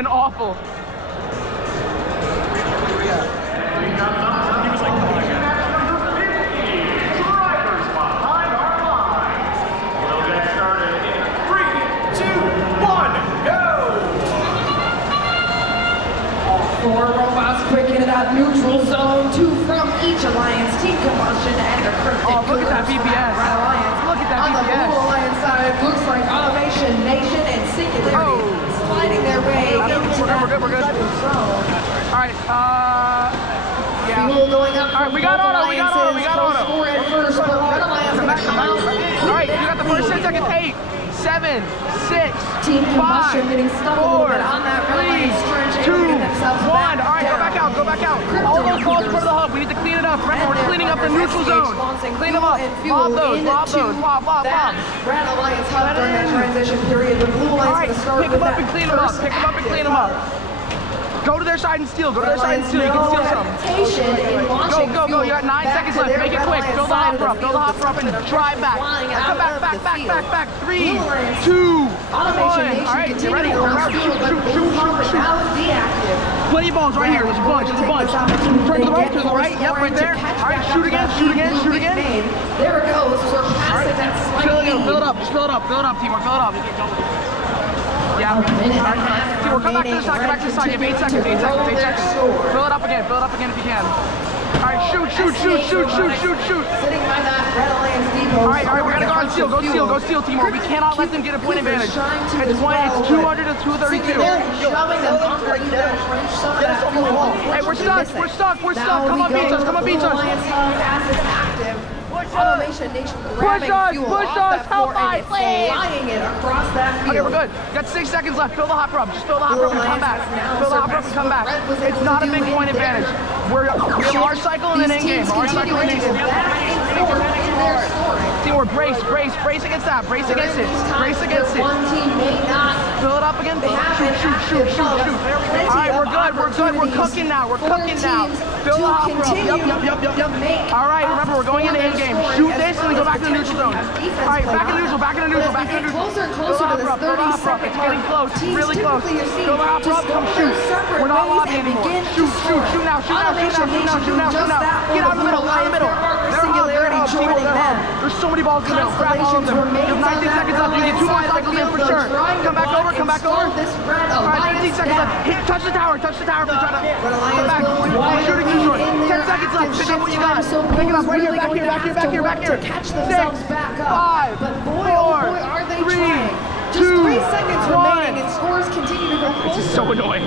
been awful. Four robots quick into that neutral zone. Two from each alliance. Team Combustion and the Cryptic. Oh, look at that BPS. Look at that On the BPS. Blue Alliance side, looks like Automation Nation and Singularity sliding their way into that neutral zone. All right, yeah. Fuel going up. All right, we got auto, we got auto, we got auto. Score at first, but Red Alliance gonna come out. All right, you got the first 10 seconds. 8, 7, 6, Team 5, Combustion getting stuck a little 4, bit on that Red 3, Alliance stretch. 2, 1. Themselves All back right, go back out, go back out. All those balls in front of the hub. We need to clean it up. Remember, we're cleaning up the neutral zone. Clean them up. Lob those, lob those, lob. Red Alliance hub during that transition period. The Blue Alliance going to start pick with them up that and clean them up. Pick them up and clean them up. Go to their side and steal. Go to their side and steal. You can steal some. Go. You got 9 seconds left. Make it quick. Fill the hopper up. Fill the hopper up and drive back. Come back. 3, 2, 1. All right, you ready? Shoot. Plenty of balls right here. There's a bunch. Turn to the right. Yep, right there. All right, shoot again. There it goes. We're passing that slightly. Fill it up, teamwork. Fill it up. Yeah. Teamwork, come back to the side. You have 8 seconds. Fill it up again if you can. All right, shoot. Sitting by that Red Alliance depot. All right, we're gonna go on steal. Go steal, teamwork. We cannot let them get a point advantage. It's 200 to 232. Hey, we're stuck. Come on, beach us. Automation Nation grabbing fuel off that floor and flying it across that field. Okay, we're good. We got 6 seconds left. Fill the hopper up. Just fill the hopper up and come back. It's not a big point advantage. We have our cycle and then in game. Teamwork, brace against that. Brace against it. One team may not. Fill it up again. Shoot. All right, we're good. We're cooking now. Fill the hopper up. Yep. All right, remember, we're going into in-game. Shoot this and then go back to the neutral zone. All right, back in the neutral. Closer and closer to this 30-second It's getting close. Teams Really close. Fill the hopper up. Come shoot. We're not lobbying anymore. Shoot now. Get out of the middle. Singularity joining them. There's so many balls in the middle. Grab all of them. You have 19 seconds left. You get 2 more cycles in for sure. Come back over. All right, 19 seconds left. Touch the tower. If you try to come back. Shooting too short. 10 seconds left. Pick up what you got. Pick it up right here. Back here. 6, 5, 4, are they 3, trying? Just 2, 3 seconds 1. remaining and scores continue to go closer. This is so annoying.